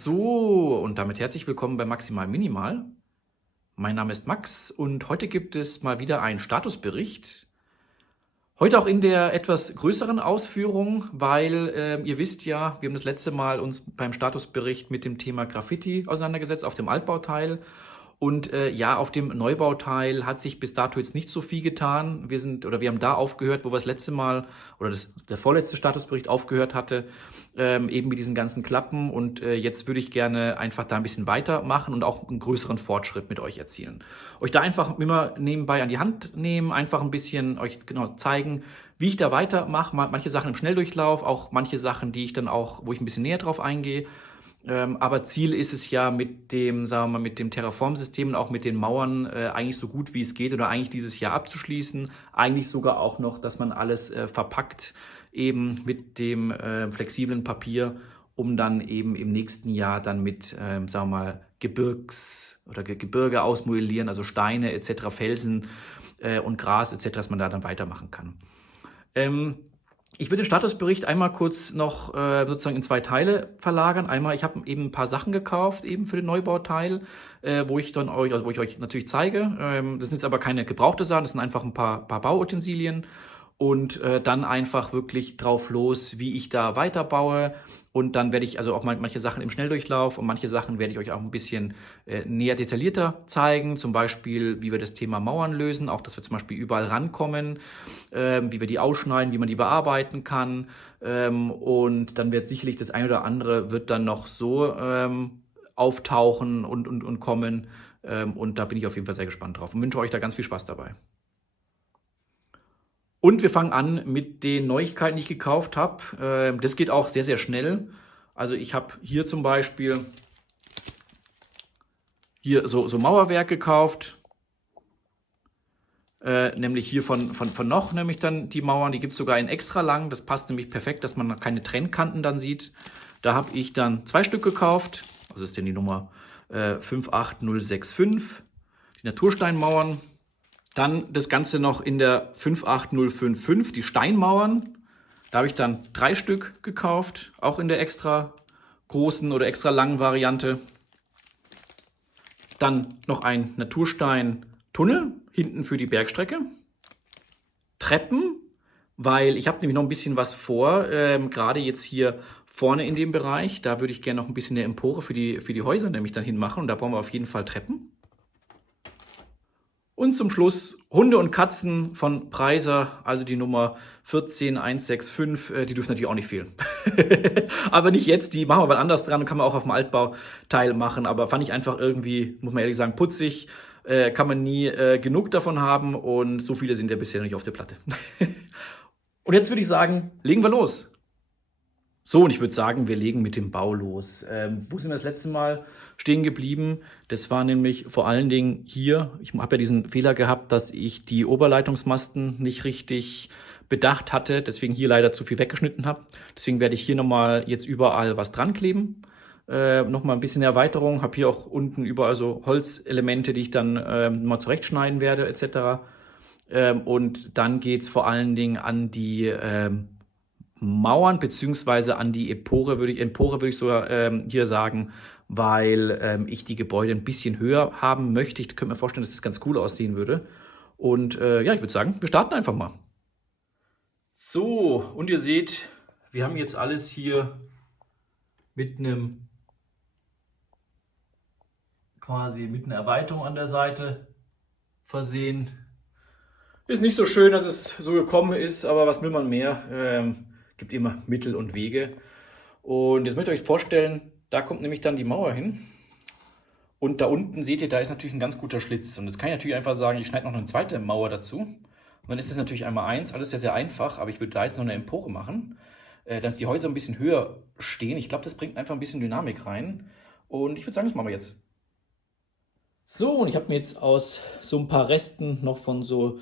So, und damit herzlich willkommen bei Maximal Minimal. Mein Name ist Max und heute gibt es mal wieder einen Statusbericht. Heute auch in der etwas größeren Ausführung, weil ihr wisst ja, wir haben das letzte Mal uns beim Statusbericht mit dem Thema Graffiti auseinandergesetzt auf dem Altbauteil. Und ja, auf dem Neubauteil hat sich bis dato jetzt nicht so viel getan. Wir haben da aufgehört, wo wir das letzte Mal oder der vorletzte Statusbericht aufgehört hatte, eben mit diesen ganzen Klappen. Und jetzt würde ich gerne einfach da ein bisschen weitermachen und auch einen größeren Fortschritt mit euch erzielen. Euch da einfach immer nebenbei an die Hand nehmen, einfach ein bisschen euch genau zeigen, wie ich da weitermache. Manche Sachen im Schnelldurchlauf, auch manche Sachen, die ich dann auch, wo ich ein bisschen näher drauf eingehe. Aber Ziel ist es ja mit dem, sagen wir mal, mit dem Terraform-System und auch mit den Mauern eigentlich so gut wie es geht oder eigentlich dieses Jahr abzuschließen. Eigentlich sogar auch noch, dass man alles verpackt eben mit dem flexiblen Papier, um dann eben im nächsten Jahr dann mit, sagen wir mal, Gebirge ausmodellieren, also Steine etc., Felsen und Gras etc., dass man da dann weitermachen kann. Ich würde den Statusbericht einmal kurz noch sozusagen in zwei Teile verlagern. Einmal, ich habe eben ein paar Sachen gekauft, eben für den Neubauteil, wo ich euch natürlich zeige. Das sind jetzt aber keine gebrauchte Sachen, das sind einfach ein paar Bauutensilien. Und dann einfach wirklich drauf los, wie ich da weiterbaue. Und dann werde ich also auch manche Sachen im Schnelldurchlauf und manche Sachen werde ich euch auch ein bisschen näher detaillierter zeigen. Zum Beispiel, wie wir das Thema Mauern lösen, auch dass wir zum Beispiel überall rankommen, wie wir die ausschneiden, wie man die bearbeiten kann. Und dann wird sicherlich das eine oder andere wird dann noch so auftauchen und kommen. Und da bin ich auf jeden Fall sehr gespannt drauf und wünsche euch da ganz viel Spaß dabei. Und wir fangen an mit den Neuigkeiten, die ich gekauft habe. Das geht auch sehr, sehr schnell. Also ich habe hier zum Beispiel so Mauerwerk gekauft. Nämlich hier von Noch, nämlich dann die Mauern. Die gibt es sogar in extra lang. Das passt nämlich perfekt, dass man keine Trennkanten dann sieht. Da habe ich dann 2 Stück gekauft. Also ist denn die Nummer 58065. Die Natursteinmauern. Dann das Ganze noch in der 58055, die Steinmauern. Da habe ich dann 3 Stück gekauft, auch in der extra großen oder extra langen Variante. Dann noch ein Natursteintunnel hinten für die Bergstrecke. Treppen, weil ich habe nämlich noch ein bisschen was vor, gerade jetzt hier vorne in dem Bereich. Da würde ich gerne noch ein bisschen eine Empore für die Häuser nämlich dann hinmachen. Und da brauchen wir auf jeden Fall Treppen. Und zum Schluss Hunde und Katzen von Preiser, also die Nummer 14165, die dürfen natürlich auch nicht fehlen. Aber nicht jetzt, die machen wir mal anders dran, kann man auch auf dem Altbauteil machen, aber fand ich einfach irgendwie, muss man ehrlich sagen, putzig, kann man nie genug davon haben und so viele sind ja bisher noch nicht auf der Platte. Und jetzt würde ich sagen, legen wir los. So, und ich würde sagen, wir legen mit dem Bau los. Wo sind wir das letzte Mal stehen geblieben? Das war nämlich vor allen Dingen hier. Ich habe ja diesen Fehler gehabt, dass ich die Oberleitungsmasten nicht richtig bedacht hatte, deswegen hier leider zu viel weggeschnitten habe. Deswegen werde ich hier nochmal jetzt überall was dran kleben. Nochmal ein bisschen Erweiterung. Habe hier auch unten überall so Holzelemente, die ich dann mal zurechtschneiden werde, etc. Und dann geht es vor allen Dingen an die Mauern beziehungsweise an die Empore würde ich sogar hier sagen, weil ich die Gebäude ein bisschen höher haben möchte. Ich könnte mir vorstellen, dass das ganz cool aussehen würde. Und ja, ich würde sagen, wir starten einfach mal. So, und ihr seht, wir haben jetzt alles hier mit einer Erweiterung an der Seite versehen. Ist nicht so schön, dass es so gekommen ist, aber was will man mehr? Gibt immer Mittel und Wege. Und jetzt möchte ich euch vorstellen, da kommt nämlich dann die Mauer hin. Und da unten seht ihr, da ist natürlich ein ganz guter Schlitz. Und jetzt kann ich natürlich einfach sagen, ich schneide noch eine zweite Mauer dazu. Und dann ist es natürlich einmal eins, alles sehr, sehr einfach. Aber ich würde da jetzt noch eine Empore machen, dass die Häuser ein bisschen höher stehen. Ich glaube, das bringt einfach ein bisschen Dynamik rein. Und ich würde sagen, das machen wir jetzt. So, und ich habe mir jetzt aus so ein paar Resten noch von so,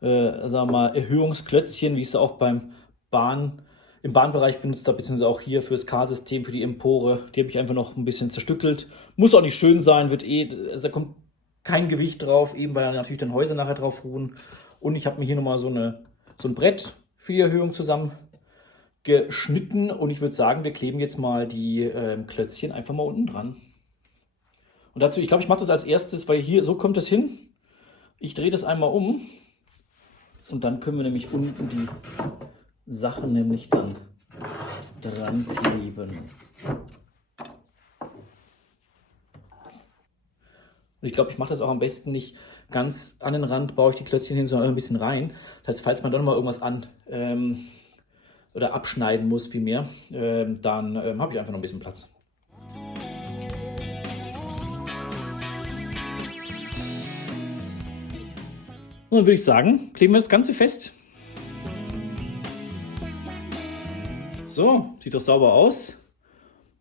sagen wir mal, Erhöhungsklötzchen, wie ich es auch im Bahnbereich benutzt habe, beziehungsweise auch hier fürs K-System, für die Empore. Die habe ich einfach noch ein bisschen zerstückelt. Muss auch nicht schön sein, also da kommt kein Gewicht drauf, eben weil da natürlich dann Häuser nachher drauf ruhen. Und ich habe mir hier nochmal so ein Brett für die Erhöhung zusammen geschnitten und ich würde sagen, wir kleben jetzt mal die Klötzchen einfach mal unten dran. Und dazu, ich glaube, ich mache das als erstes, weil hier, so kommt es hin. Ich drehe das einmal um und dann können wir nämlich unten die Sachen nämlich dann dran kleben. Und ich glaube, ich mache das auch am besten nicht ganz an den Rand, baue ich die Klötzchen hin, sondern ein bisschen rein. Das heißt, falls man doch noch mal irgendwas oder abschneiden muss vielmehr, dann habe ich einfach noch ein bisschen Platz. Und dann würde ich sagen, kleben wir das Ganze fest. So, sieht doch sauber aus.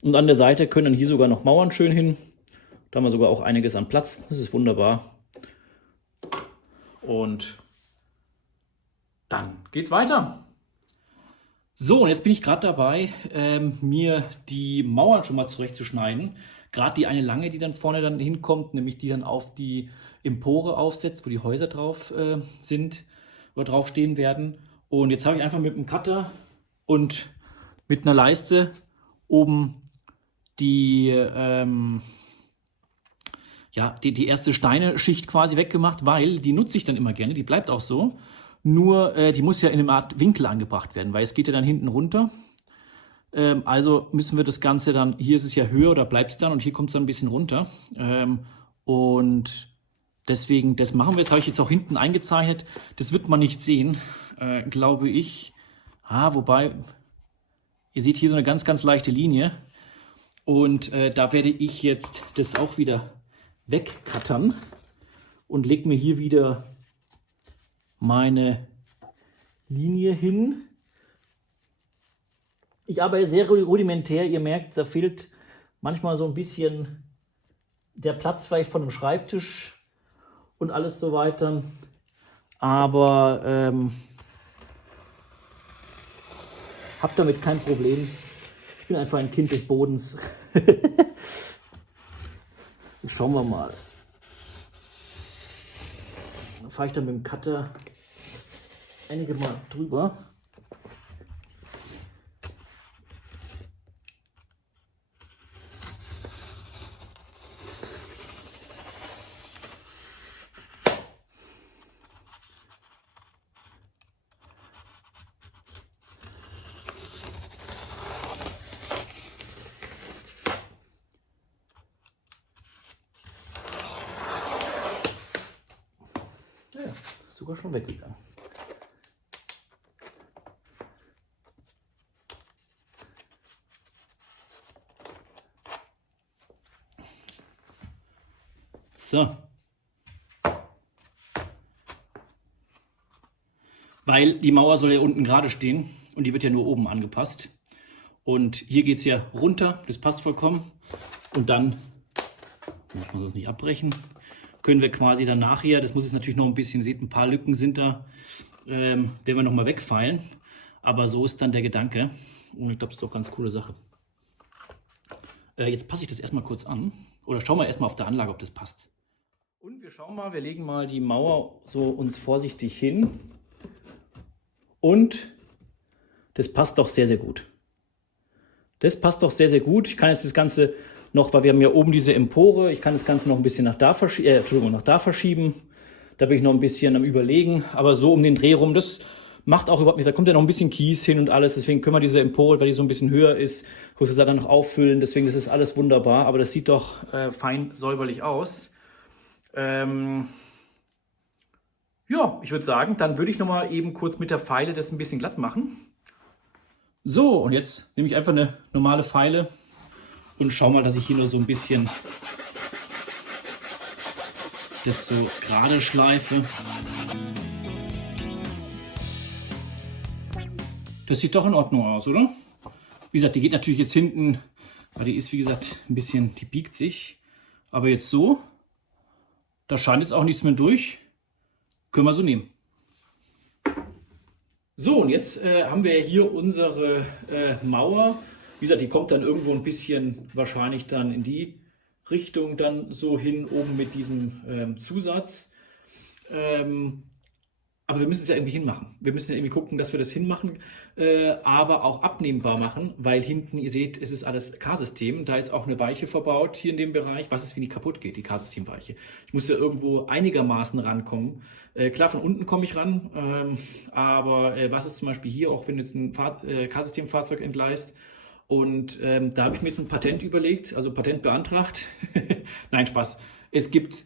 Und an der Seite können dann hier sogar noch Mauern schön hin. Da haben wir sogar auch einiges an Platz. Das ist wunderbar. Und dann geht's weiter. So, und jetzt bin ich gerade dabei, mir die Mauern schon mal zurechtzuschneiden. Gerade die eine lange, die dann vorne dann hinkommt, nämlich die dann auf die Empore aufsetzt, wo die Häuser drauf sind oder drauf stehen werden. Und jetzt habe ich einfach mit einem Cutter und mit einer Leiste oben die erste Steineschicht quasi weggemacht, weil die nutze ich dann immer gerne, die bleibt auch so. Nur die muss ja in einer Art Winkel angebracht werden, weil es geht ja dann hinten runter. Also müssen wir das Ganze dann, hier ist es ja höher oder bleibt es dann und hier kommt es dann ein bisschen runter. Und deswegen, das machen wir, das habe ich jetzt auch hinten eingezeichnet. Das wird man nicht sehen, glaube ich. Wobei, ihr seht hier so eine ganz, ganz leichte Linie. Und da werde ich jetzt das auch wieder wegcuttern und lege mir hier wieder meine Linie hin. Ich arbeite sehr rudimentär, ihr merkt, da fehlt manchmal so ein bisschen der Platz vielleicht von dem Schreibtisch und alles so weiter. Aber habe damit kein Problem. Ich bin einfach ein Kind des Bodens. Schauen wir mal. Dann fahre ich dann mit dem Cutter einige Mal drüber. Ja, sogar schon weggegangen. So. Weil die Mauer soll ja unten gerade stehen und die wird ja nur oben angepasst. Und hier geht es ja runter, das passt vollkommen. Und dann, muss man das nicht abbrechen, können wir quasi dann nachher, das muss jetzt natürlich noch ein bisschen, seht, ein paar Lücken sind da, werden wir nochmal wegfeilen. Aber so ist dann der Gedanke. Und ich glaube, das ist doch eine ganz coole Sache. Jetzt passe ich das erstmal kurz an. Oder schauen wir erstmal auf der Anlage, ob das passt. Und wir schauen mal, wir legen mal die Mauer so uns vorsichtig hin. Und das passt doch sehr, sehr gut. Das passt doch sehr, sehr gut. Ich kann jetzt das Ganze noch, weil wir haben ja oben diese Empore, ich kann das Ganze noch ein bisschen nach da verschieben. Da bin ich noch ein bisschen am Überlegen. Aber so um den Dreh rum, das macht auch überhaupt nichts. Da kommt ja noch ein bisschen Kies hin und alles. Deswegen können wir diese Empore, weil die so ein bisschen höher ist, kurz gesagt dann noch auffüllen. Deswegen das ist alles wunderbar. Aber das sieht doch fein säuberlich aus. Ja, ich würde sagen, dann würde ich noch mal eben kurz mit der Feile das ein bisschen glatt machen. So, und jetzt nehme ich einfach eine normale Feile und schaue mal, dass ich hier nur so ein bisschen das so gerade schleife. Das sieht doch in Ordnung aus, oder? Wie gesagt, die geht natürlich jetzt hinten, weil die ist, wie gesagt, ein bisschen, die biegt sich. Aber jetzt so, da scheint jetzt auch nichts mehr durch. Können wir so nehmen. So, und jetzt haben wir hier unsere Mauer. Wie gesagt, die kommt dann irgendwo ein bisschen wahrscheinlich dann in die Richtung dann so hin, oben mit diesem Zusatz. Aber wir müssen es ja irgendwie hinmachen. Wir müssen ja irgendwie gucken, dass wir das hinmachen, aber auch abnehmbar machen, weil hinten, ihr seht, es ist alles K-System. Da ist auch eine Weiche verbaut hier in dem Bereich. Was ist, wenn die kaputt geht, die K-System-Weiche? Ich muss ja irgendwo einigermaßen rankommen. Klar, von unten komme ich ran, aber was ist zum Beispiel hier, auch wenn jetzt ein K-System-Fahrzeug entgleist? Und da habe ich mir jetzt ein Patent überlegt, also Patent beantragt. Nein, Spaß. Es gibt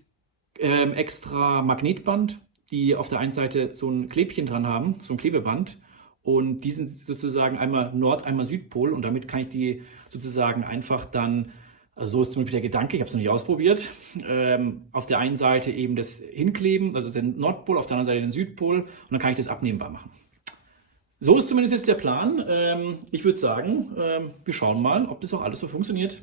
extra Magnetband, die auf der einen Seite so ein Klebchen dran haben, so ein Klebeband. Und die sind sozusagen einmal Nord-, einmal Südpol. Und damit kann ich die sozusagen einfach dann, also so ist zum Beispiel der Gedanke, ich habe es noch nicht ausprobiert, auf der einen Seite eben das hinkleben, also den Nordpol, auf der anderen Seite den Südpol. Und dann kann ich das abnehmbar machen. So ist zumindest jetzt der Plan. Ich würde sagen, wir schauen mal, ob das auch alles so funktioniert.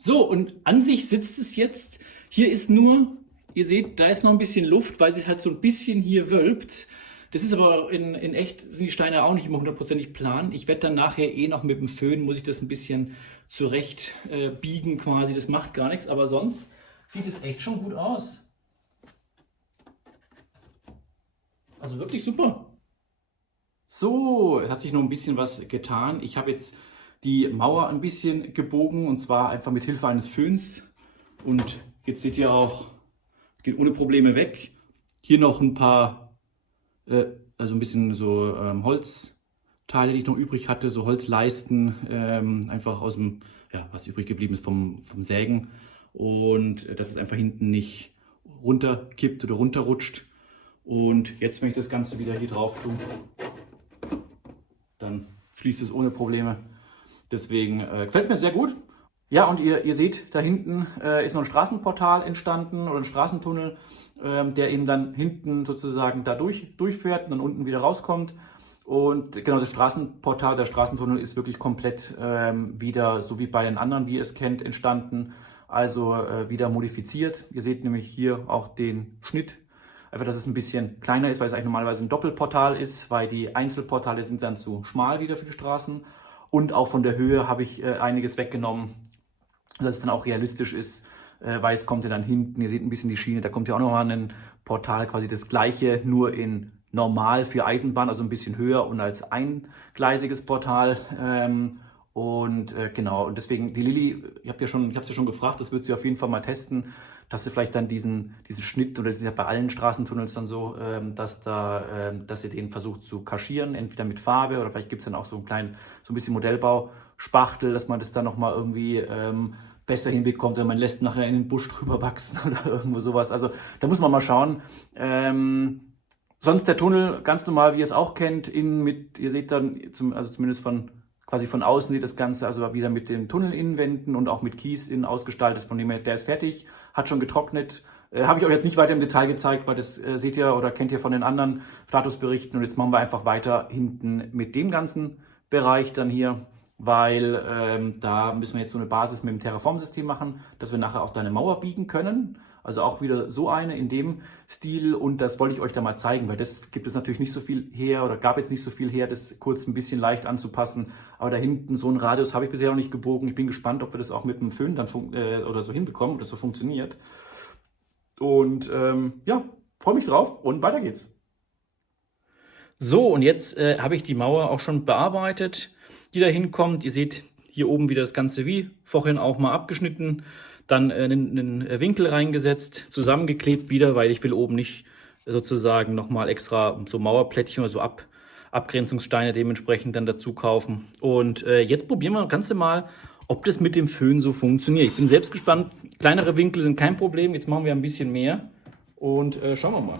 So, und an sich sitzt es jetzt. Hier ist nur, ihr seht, da ist noch ein bisschen Luft, weil sich halt so ein bisschen hier wölbt. Das ist aber in echt, sind die Steine auch nicht immer hundertprozentig plan. Ich werde dann nachher noch mit dem Föhn, muss ich das ein bisschen zurecht biegen quasi. Das macht gar nichts, aber sonst sieht es echt schon gut aus. Also wirklich super. So, es hat sich noch ein bisschen was getan. Ich habe jetzt die Mauer ein bisschen gebogen und zwar einfach mit Hilfe eines Föhns. Und jetzt seht ihr auch, geht ohne Probleme weg. Hier noch ein paar, also ein bisschen so Holzteile, die ich noch übrig hatte, so Holzleisten, einfach aus dem, ja, was übrig geblieben ist vom Sägen. Und dass es einfach hinten nicht runterkippt oder runterrutscht. Und jetzt, wenn ich das Ganze wieder hier drauf tue, dann schließt es ohne Probleme. Deswegen gefällt mir sehr gut. Ja, und ihr seht, da hinten ist noch ein Straßenportal entstanden oder ein Straßentunnel, der eben dann hinten sozusagen da durchfährt und dann unten wieder rauskommt. Und genau, das Straßenportal, der Straßentunnel ist wirklich komplett wieder, so wie bei den anderen, wie ihr es kennt, entstanden. Also wieder modifiziert. Ihr seht nämlich hier auch den Schnitt. Einfach, dass es ein bisschen kleiner ist, weil es eigentlich normalerweise ein Doppelportal ist, weil die Einzelportale sind dann zu schmal wieder für die Straßen. Und auch von der Höhe habe ich einiges weggenommen, dass es dann auch realistisch ist, weil es kommt ja dann hinten, ihr seht ein bisschen die Schiene, da kommt ja auch nochmal ein Portal, quasi das gleiche, nur in normal für Eisenbahn, also ein bisschen höher und als eingleisiges Portal. Genau, und deswegen die Lilly, ich habe es ja schon gefragt, das wird sie auf jeden Fall mal testen, dass sie vielleicht dann diesen Schnitt, oder das ist ja bei allen Straßentunnels dann so, dass sie den versucht zu kaschieren, entweder mit Farbe oder vielleicht gibt es dann auch so ein bisschen Modellbauspachtel, dass man das dann nochmal irgendwie besser hinbekommt, wenn man lässt nachher in den Busch drüber wachsen oder irgendwo sowas. Also da muss man mal schauen. Sonst der Tunnel ganz normal, wie ihr es auch kennt, ihr seht dann, also zumindest quasi von außen sieht das Ganze also wieder mit den Tunnelinnenwänden und auch mit Kies innen ausgestaltet. Von dem her, der ist fertig, hat schon getrocknet. Habe ich euch jetzt nicht weiter im Detail gezeigt, weil das seht ihr oder kennt ihr von den anderen Statusberichten. Und jetzt machen wir einfach weiter hinten mit dem ganzen Bereich dann hier, weil da müssen wir jetzt so eine Basis mit dem Terraform-System machen, dass wir nachher auch da eine Mauer biegen können. Also auch wieder so eine in dem Stil, und das wollte ich euch da mal zeigen, weil das gibt es natürlich nicht so viel her oder gab jetzt nicht so viel her, das kurz ein bisschen leicht anzupassen. Aber da hinten so einen Radius habe ich bisher noch nicht gebogen. Ich bin gespannt, ob wir das auch mit dem Föhn dann oder so hinbekommen, ob das so funktioniert. Und ja, freue mich drauf und weiter geht's. So, und jetzt habe ich die Mauer auch schon bearbeitet, die da hinkommt. Ihr seht hier oben wieder das Ganze wie vorhin auch mal abgeschnitten, dann einen Winkel reingesetzt, zusammengeklebt wieder, weil ich will oben nicht sozusagen nochmal extra so Mauerplättchen oder so Abgrenzungssteine dementsprechend dann dazu kaufen. Und jetzt probieren wir das Ganze mal, ob das mit dem Föhn so funktioniert. Ich bin selbst gespannt. Kleinere Winkel sind kein Problem. Jetzt machen wir ein bisschen mehr und schauen wir mal.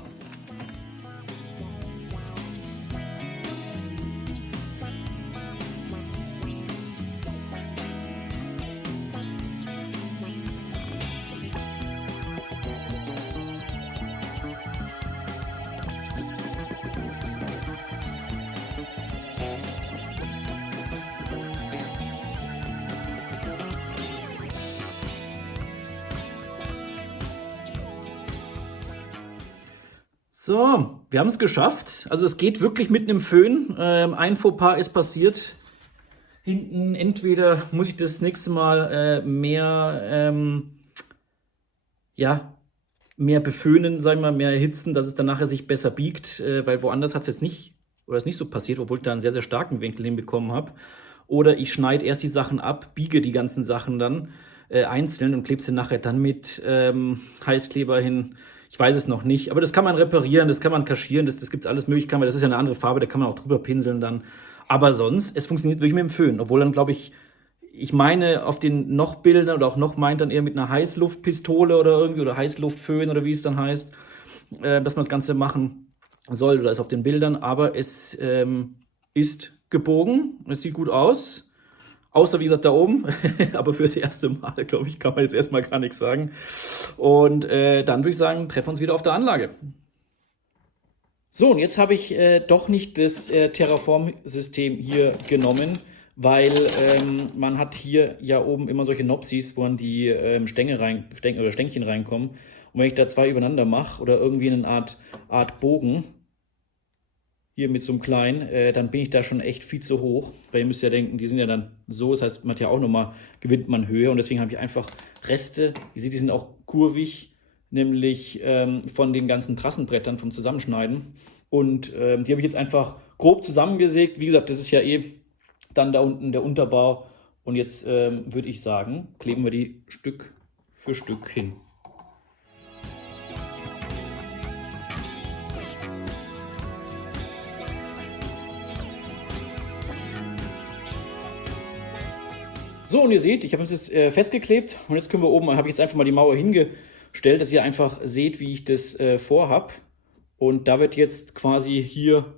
So, wir haben es geschafft. Also es geht wirklich mit einem Föhn. Ein Fauxpas ist passiert. Hinten, entweder muss ich das nächste Mal mehr beföhnen, sagen wir mal, mehr erhitzen, dass es dann nachher sich besser biegt, weil woanders hat es jetzt nicht, oder ist nicht so passiert, obwohl ich da einen sehr, sehr starken Winkel hinbekommen habe. Oder ich schneide erst die Sachen ab, biege die ganzen Sachen dann einzeln und klebe sie nachher dann mit Heißkleber hin. Ich weiß es noch nicht, aber das kann man reparieren, das kann man kaschieren, das gibt es alles möglich, weil das ist ja eine andere Farbe, da kann man auch drüber pinseln dann. Aber sonst, es funktioniert wirklich mit dem Föhn, obwohl dann, glaube ich meine, auf den noch Bildern oder auch noch meint dann eher mit einer Heißluftpistole oder irgendwie oder Heißluftföhn oder wie es dann heißt, dass man das Ganze machen soll oder ist auf den Bildern. Aber es ist gebogen, es sieht gut aus. Außer, wie gesagt, da oben. Aber fürs erste Mal, glaube ich, kann man jetzt erstmal gar nichts sagen. Und dann würde ich sagen, treffen wir uns wieder auf der Anlage. So, und jetzt habe ich doch nicht das Terraform-System hier genommen, weil man hat hier ja oben immer solche Nopsis, wo dann die Stängchen reinkommen. Und wenn ich da zwei übereinander mache oder irgendwie eine Art Bogen, hier mit so einem kleinen, dann bin ich da schon echt viel zu hoch. Weil ihr müsst ja denken, die sind ja dann so, das heißt, man hat ja auch nochmal, gewinnt man Höhe. Und deswegen habe ich einfach Reste, ihr seht, die sind auch kurvig, nämlich von den ganzen Trassenbrettern vom Zusammenschneiden. Und die habe ich jetzt einfach grob zusammengesägt. Wie gesagt, das ist ja eh dann da unten der Unterbau. Und jetzt würde ich sagen, kleben wir die Stück für Stück hin. So, und ihr seht, ich habe es jetzt festgeklebt und jetzt können wir oben, habe ich jetzt einfach mal die Mauer hingestellt, dass ihr einfach seht, wie ich das vorhab. Und da wird jetzt quasi hier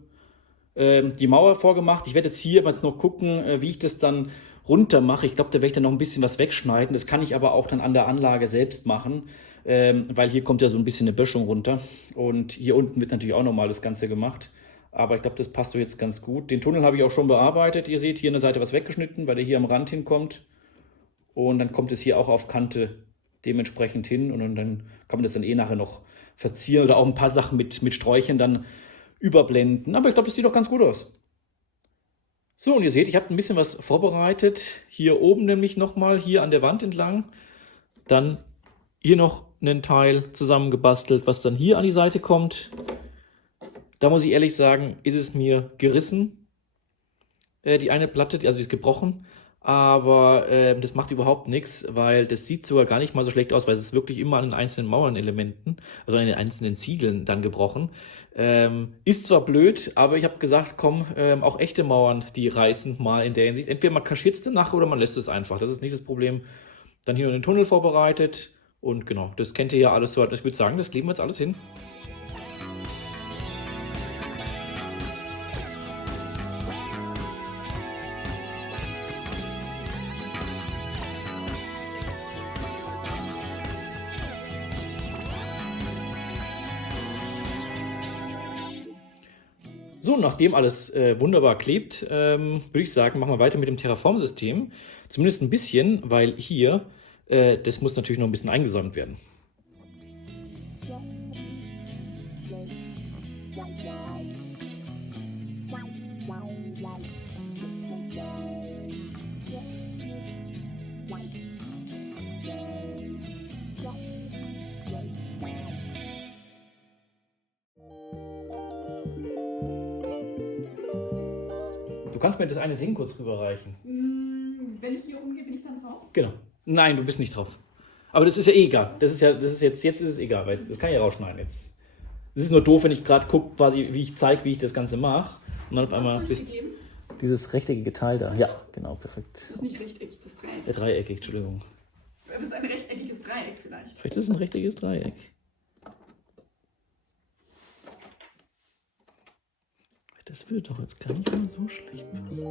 die Mauer vorgemacht. Ich werde jetzt hier mal noch gucken, wie ich das dann runter mache. Ich glaube, da werde ich dann noch ein bisschen was wegschneiden. Das kann ich aber auch dann an der Anlage selbst machen, weil hier kommt ja so ein bisschen eine Böschung runter. Und hier unten wird natürlich auch nochmal das Ganze gemacht. Aber ich glaube, das passt so jetzt ganz gut. Den Tunnel habe ich auch schon bearbeitet. Ihr seht hier an der Seite was weggeschnitten, weil der hier am Rand hinkommt. Und dann kommt es hier auch auf Kante dementsprechend hin. Und dann kann man das dann eh nachher noch verzieren oder auch ein paar Sachen mit Sträuchern dann überblenden. Aber ich glaube, das sieht doch ganz gut aus. So, und ihr seht, ich habe ein bisschen was vorbereitet. Hier oben nämlich nochmal, hier an der Wand entlang. Dann hier noch einen Teil zusammengebastelt, was dann hier an die Seite kommt. Da muss ich ehrlich sagen, ist es mir gerissen, die eine Platte, also die ist gebrochen, aber das macht überhaupt nichts, weil das sieht sogar gar nicht mal so schlecht aus, weil es ist wirklich immer an den einzelnen Mauernelementen, also an den einzelnen Ziegeln dann gebrochen. Ist zwar blöd, aber ich habe gesagt, komm, auch echte Mauern, die reißen mal in der Hinsicht. Entweder man kaschiert es danach oder man lässt es einfach, das ist nicht das Problem. Dann hier noch den Tunnel vorbereitet und genau, das kennt ihr ja alles so. Ich würde sagen, das kleben wir jetzt alles hin. So, nachdem alles wunderbar klebt, würde ich sagen, machen wir weiter mit dem Terraform-System. Zumindest ein bisschen, weil hier, das muss natürlich noch ein bisschen eingesäumt werden. Du kannst mir das eine Ding kurz rüberreichen. Wenn ich hier rumgehe, bin ich dann drauf? Genau. Nein, du bist nicht drauf. Aber das ist ja eh egal. Das ist jetzt ist es egal, weil das kann ich ja rausschneiden jetzt. Es ist nur doof, wenn ich gerade gucke, quasi, wie ich zeige, wie ich das Ganze mache. Und dann auf einmal dieses rechteckige Teil da. Ja, genau, perfekt. Das ist nicht rechteckig, das Dreieck. Dreieckig, Entschuldigung. Das ist ein rechteckiges Dreieck vielleicht. Vielleicht ist es ein rechteckiges Dreieck. Das würde doch jetzt gar nicht mal so schlecht passen.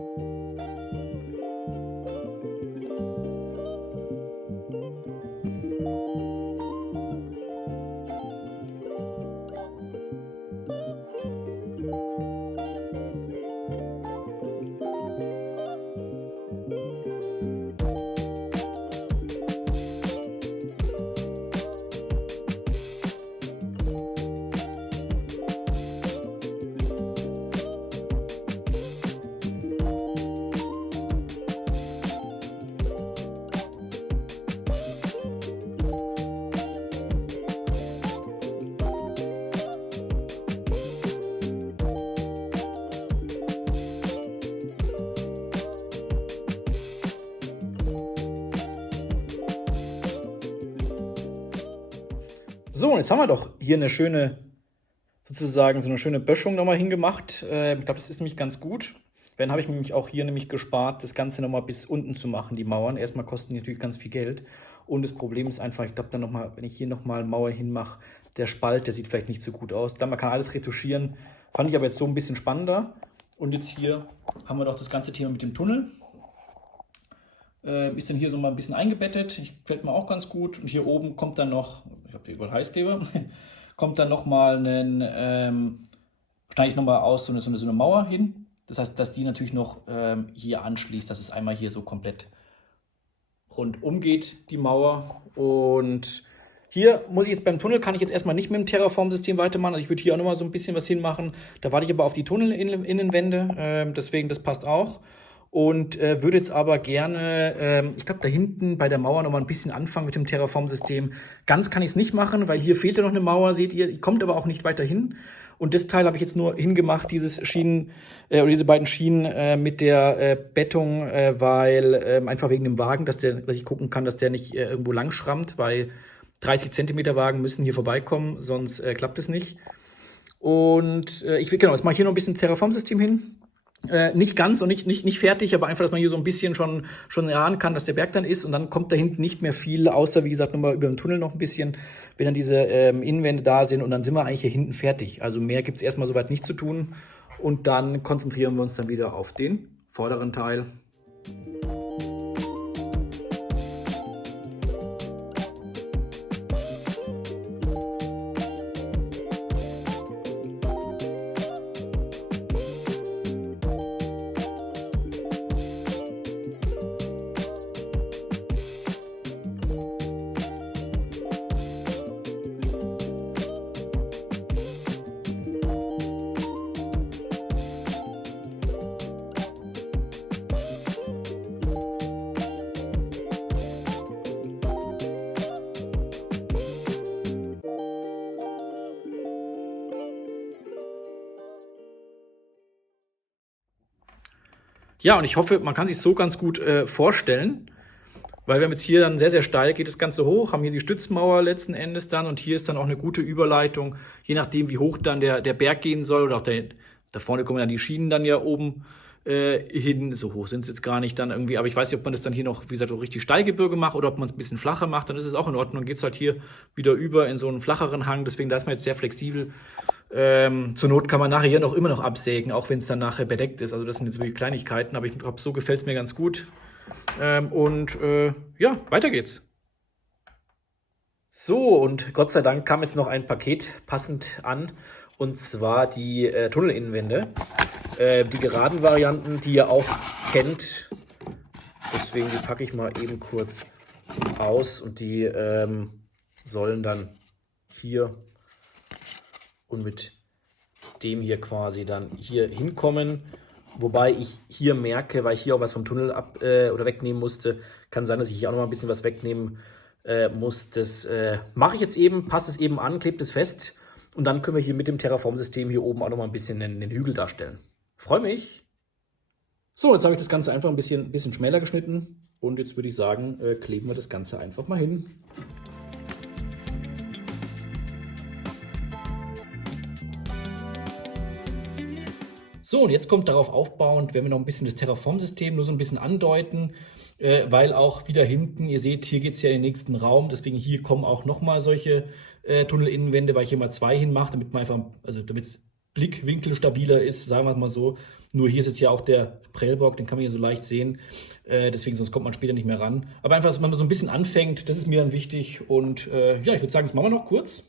So, und jetzt haben wir doch hier eine schöne, sozusagen so eine schöne Böschung nochmal hingemacht. Ich glaube, das ist nämlich ganz gut. Dann habe ich nämlich auch hier nämlich gespart, das Ganze nochmal bis unten zu machen, die Mauern. Erstmal kosten die natürlich ganz viel Geld. Und das Problem ist einfach, ich glaube dann nochmal, wenn ich hier nochmal Mauer hinmache, der Spalt, der sieht vielleicht nicht so gut aus. Dann man kann alles retuschieren. Fand ich aber jetzt so ein bisschen spannender. Und jetzt hier haben wir doch das ganze Thema mit dem Tunnel. Ist dann hier so mal ein bisschen eingebettet. Gefällt mir auch ganz gut. Und hier oben kommt dann noch, ich habe hier überall Heißkleber, kommt dann nochmal schneide ich nochmal aus so eine Mauer hin. Das heißt, dass die natürlich noch hier anschließt, dass es einmal hier so komplett rundum geht, die Mauer. Und hier muss ich jetzt beim Tunnel, kann ich jetzt erstmal nicht mit dem Terraform-System weitermachen. Also ich würde hier auch nochmal so ein bisschen was hinmachen. Da warte ich aber auf die Tunnelinnenwände. Deswegen, das passt auch. Und würde jetzt aber gerne, ich glaube, da hinten bei der Mauer nochmal ein bisschen anfangen mit dem Terraform-System. Ganz kann ich es nicht machen, weil hier fehlt ja noch eine Mauer, seht ihr. Die kommt aber auch nicht weiter hin. Und das Teil habe ich jetzt nur hingemacht, diese Schienen, oder diese beiden Schienen mit der Bettung, weil einfach wegen dem Wagen, dass ich gucken kann, dass der nicht irgendwo lang schrammt, weil 30 Zentimeter Wagen müssen hier vorbeikommen, sonst klappt es nicht. Und jetzt mache ich hier noch ein bisschen Terraform-System hin. Nicht ganz und nicht fertig, aber einfach, dass man hier so ein bisschen schon erahnen kann, dass der Berg dann ist. Und dann kommt da hinten nicht mehr viel, außer, wie gesagt, nochmal über den Tunnel noch ein bisschen, wenn dann diese Innenwände da sind. Und dann sind wir eigentlich hier hinten fertig. Also mehr gibt es erstmal soweit nicht zu tun. Und dann konzentrieren wir uns dann wieder auf den vorderen Teil. Ja, und ich hoffe, man kann sich so ganz gut vorstellen, weil wir haben jetzt hier dann sehr, sehr steil, geht das Ganze hoch, haben hier die Stützmauer letzten Endes dann und hier ist dann auch eine gute Überleitung, je nachdem, wie hoch dann der Berg gehen soll oder auch da vorne kommen dann die Schienen dann ja oben hin. So hoch sind es jetzt gar nicht dann irgendwie, aber ich weiß nicht, ob man das dann hier noch, wie gesagt, auch richtig Steilgebirge macht oder ob man es ein bisschen flacher macht, dann ist es auch in Ordnung. Dann geht es halt hier wieder über in so einen flacheren Hang, deswegen da ist man jetzt sehr flexibel. Zur Not kann man nachher hier immer noch absägen, auch wenn es dann nachher bedeckt ist. Also das sind jetzt wirklich Kleinigkeiten, aber ich glaube, so gefällt es mir ganz gut. Ja, weiter geht's. So, und Gott sei Dank kam jetzt noch ein Paket passend an, und zwar die Tunnelinnenwände. Die geraden Varianten, die ihr auch kennt. Deswegen die packe ich mal eben kurz aus und die sollen dann hier und mit dem hier quasi dann hier hinkommen. Wobei ich hier merke, weil ich hier auch was vom Tunnel oder wegnehmen musste, kann sein, dass ich hier auch noch mal ein bisschen was wegnehmen muss. Das mache ich jetzt eben, passe es eben an, klebt es fest und dann können wir hier mit dem Terraform-System hier oben auch noch mal ein bisschen den Hügel darstellen. Freue mich. So, jetzt habe ich das Ganze einfach ein bisschen schmäler geschnitten und jetzt würde ich sagen, kleben wir das Ganze einfach mal hin. So, und jetzt kommt darauf aufbauend, werden wir noch ein bisschen das Terraform-System nur so ein bisschen andeuten, weil auch wieder hinten, ihr seht, hier geht es ja in den nächsten Raum, deswegen hier kommen auch nochmal solche Tunnelinnenwände, weil ich hier mal 2 hinmache, damit man einfach, also damit es Blickwinkel stabiler ist, sagen wir es mal so. Nur hier ist jetzt ja auch der Prellbock, den kann man hier so leicht sehen, deswegen sonst kommt man später nicht mehr ran. Aber einfach, dass man so ein bisschen anfängt, das ist mir dann wichtig und ja, ich würde sagen, das machen wir noch kurz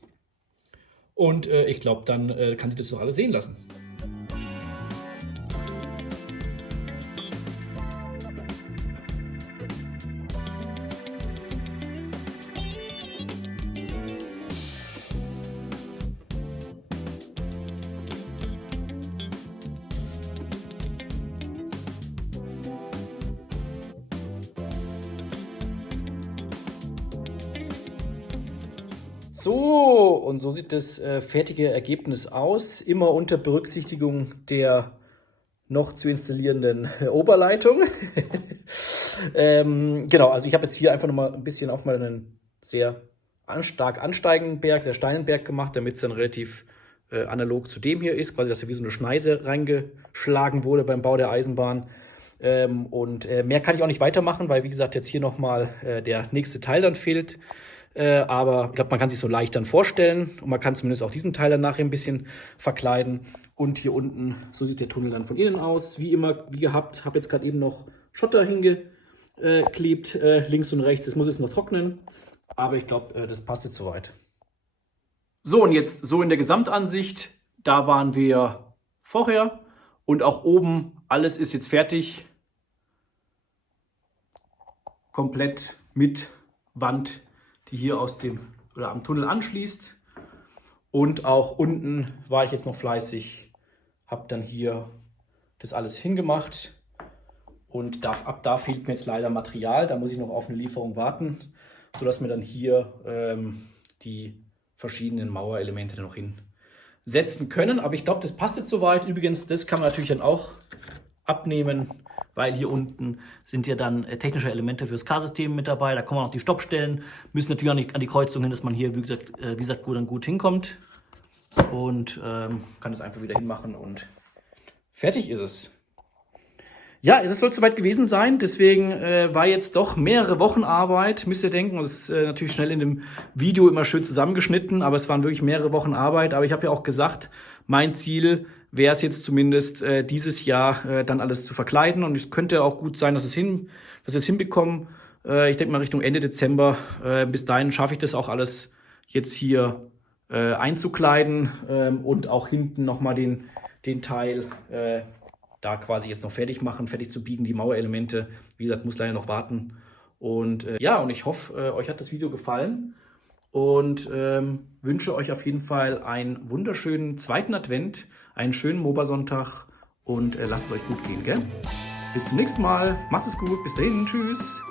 und ich glaube, dann kann sich das doch alles sehen lassen. So, und so sieht das fertige Ergebnis aus, immer unter Berücksichtigung der noch zu installierenden Oberleitung. Genau, also ich habe jetzt hier einfach nochmal ein bisschen auch mal einen sehr stark ansteigenden Berg, sehr steilen Berg gemacht, damit es dann relativ analog zu dem hier ist, quasi, dass da wie so eine Schneise reingeschlagen wurde beim Bau der Eisenbahn. Mehr kann ich auch nicht weitermachen, weil, wie gesagt, jetzt hier nochmal der nächste Teil dann fehlt. Aber ich glaube, man kann sich so leicht dann vorstellen und man kann zumindest auch diesen Teil dann nachher ein bisschen verkleiden. Und hier unten, so sieht der Tunnel dann von innen aus. Wie immer, wie gehabt, habe jetzt gerade eben noch Schotter hingeklebt, links und rechts. Das muss jetzt noch trocknen, aber ich glaube, das passt jetzt soweit. So, und jetzt so in der Gesamtansicht, da waren wir vorher und auch oben, alles ist jetzt fertig. Komplett mit Wand, die hier am Tunnel anschließt. Und auch unten war ich jetzt noch fleißig, habe dann hier das alles hingemacht. Und ab da fehlt mir jetzt leider Material, da muss ich noch auf eine Lieferung warten, sodass wir dann hier die verschiedenen Mauerelemente dann noch hinsetzen können. Aber ich glaube, das passt jetzt soweit. Übrigens, das kann man natürlich dann auch abnehmen, weil hier unten sind ja dann technische Elemente fürs K-System mit dabei. Da kommen auch die Stoppstellen, müssen natürlich auch nicht an die Kreuzung hin, dass man hier, wie gesagt gut hinkommt. Und kann es einfach wieder hinmachen und fertig ist es. Ja, es soll soweit gewesen sein, deswegen war jetzt doch mehrere Wochen Arbeit, müsst ihr denken. Das ist natürlich schnell in dem Video immer schön zusammengeschnitten, aber es waren wirklich mehrere Wochen Arbeit. Aber ich habe ja auch gesagt, mein Ziel wäre es jetzt zumindest dieses Jahr dann alles zu verkleiden. Und es könnte auch gut sein, dass wir es hinbekommen. Ich denke mal Richtung Ende Dezember. Bis dahin schaffe ich das auch alles jetzt hier einzukleiden und auch hinten nochmal den Teil da quasi jetzt noch fertig zu biegen, die Mauerelemente. Wie gesagt, muss leider noch warten. Und und ich hoffe, euch hat das Video gefallen und wünsche euch auf jeden Fall einen wunderschönen zweiten Advent, einen schönen Moba-Sonntag und lasst es euch gut gehen, gell? Bis zum nächsten Mal. Macht es gut. Bis dahin. Tschüss.